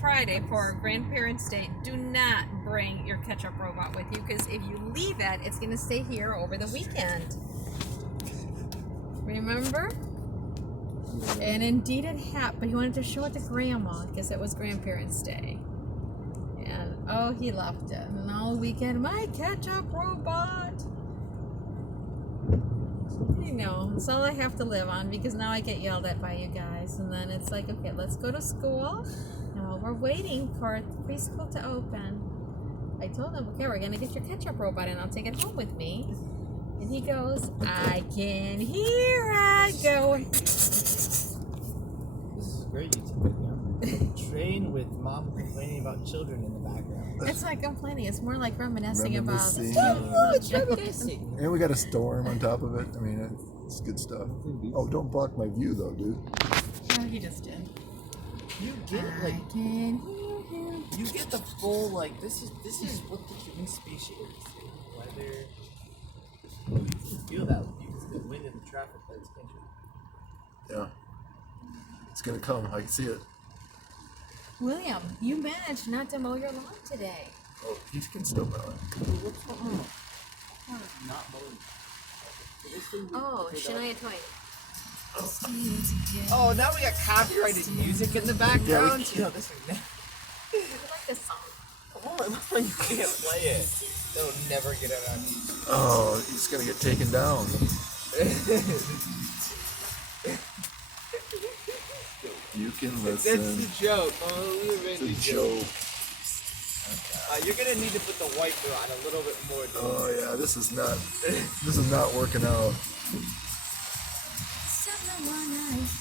Friday for Grandparents' Day, do not bring your ketchup robot with you, because if you leave it, it's going to stay here over the weekend. Remember? And indeed it happened, but he wanted to show it to Grandma because it was Grandparents' Day. And oh, he left it. And all weekend, my ketchup robot. You know, it's all I have to live on, because now I get yelled at by you guys. And then it's like, okay, let's go to school. And while we're waiting for preschool to open, I told him, okay, we're going to get your ketchup robot and I'll take it home with me. And he goes, I can hear it going. This is great YouTube video. Train with mom complaining about children in the background. It's not complaining, it's more like reminiscing. It's reminiscing. And we got a storm on top of it. I mean, it's good stuff. Oh, don't block my view though, dude. No, you just did. You get it, like, you get the full, like, this is what the human species is. Whether you can feel that because of the wind and the traffic lights, can't you? Yeah. It's gonna come. I can see it. William, you managed not to mow your lawn today. Oh, he can still mow it. What's going on? Not mowing. Oh, Shania Twain. Oh, now we got copyrighted music in the background. You know, this is I like this song. oh, you can't play it. They'll never get it on YouTube. Oh, he's gonna get taken down. You can listen. That's the joke. Oh, It's a joke. You're gonna need to put the wiper on a little bit more. Oh yeah, this is not working out.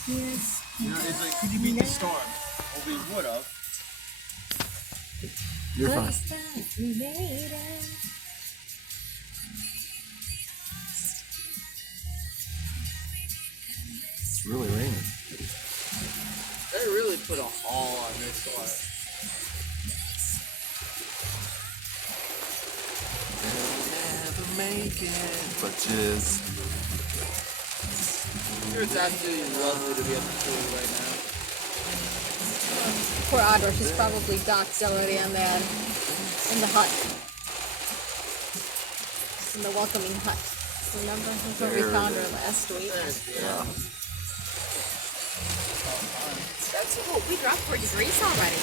You know, it's like, could you beat the storm? Well, we would have. You're fine. It's really raining. They really put a haul on this one. Never make it, but just. It's absolutely lovely to be at the pool right now. Poor Audra, she's probably docked already in the hut. In the welcoming hut. Remember? That's where we found her last week. Yeah. That's cool. We dropped 4 degrees already.